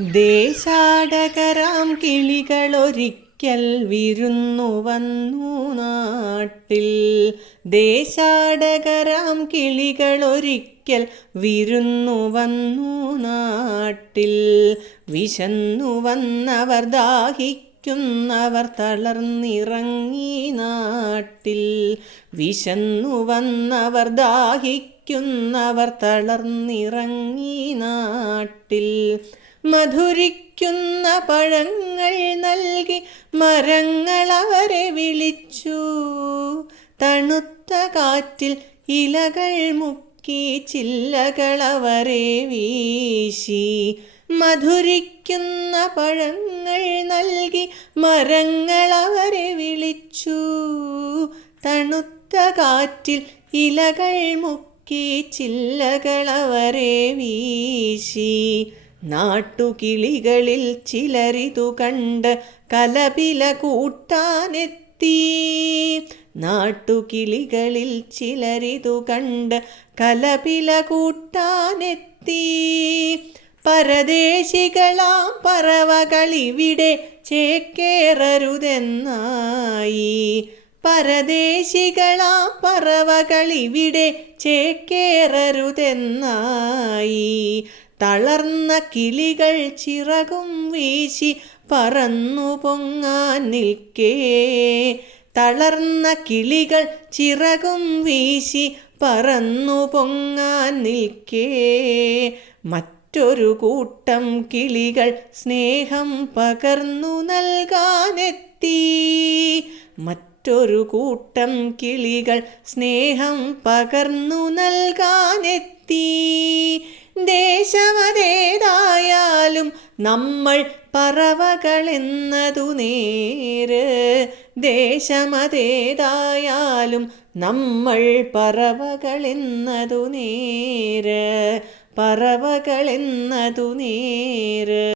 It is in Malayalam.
ദേശാടകരാം കിളികളൊരിക്കൽ വിരുന്നു വന്നു നാട്ടിൽ. ദേശാടകരാം കിളികളൊരിക്കൽ വിരുന്നു വന്നു നാട്ടിൽ. വിശന്നു വന്നവർ ദാഹിക്കുന്നവർ തളർന്നിറങ്ങി നാട്ടിൽ. വിശന്നു വന്നവർ ദാഹിക്കുന്നവർ തളർന്നിറങ്ങി നാട്ടിൽ. മധുരിക്കുന്ന പഴങ്ങൾ നൽകി മരങ്ങൾ അവരെ വിളിച്ചു. തണുത്ത കാറ്റിൽ ഇലകൾ മുക്കി ചില്ലകൾ അവരെ വീശി. മധുരിക്കുന്ന പഴങ്ങൾ നൽകി മരങ്ങൾ അവരെ വിളിച്ചു. തണുത്ത കാറ്റിൽ ഇലകൾ മുക്കി ചില്ലകൾ അവരെ വീശി. നാട്ടുകിളികളിൽ ചിലരിതു കണ്ട് കലപില കൂട്ടാനെത്തി. നാട്ടുകിളികളിൽ ചിലരിതു കണ്ട് കലപില കൂട്ടാനെത്തി. പരദേശികളാം പറവകളിവിടെ ചേക്കേറരുതെന്നായി. പരദേശികളാം പറവകളിവിടെ ചേക്കേറരുതെന്നായി. തളർന്ന കിളികൾ ചിറകും വീശി പറന്നു പൊങ്ങാൻ നിൽക്കേ. തളർന്ന കിളികൾ ചിറകും വീശി പറന്നു പൊങ്ങാൻ നിൽക്കേ. മറ്റൊരു കൂട്ടം കിളികൾ സ്നേഹം പകർന്നു നൽകാനെത്തി. മറ്റൊരു കൂട്ടം കിളികൾ സ്നേഹം പകർന്നു നൽകാനെത്തി. ദേശമതേതായാലും നമ്മൾ പറവകളെന്നതു നേര്. ദേശമതേതായാലും നമ്മൾ പറവകളെന്നതു നേര്. പറവകളെന്നതു നേര്.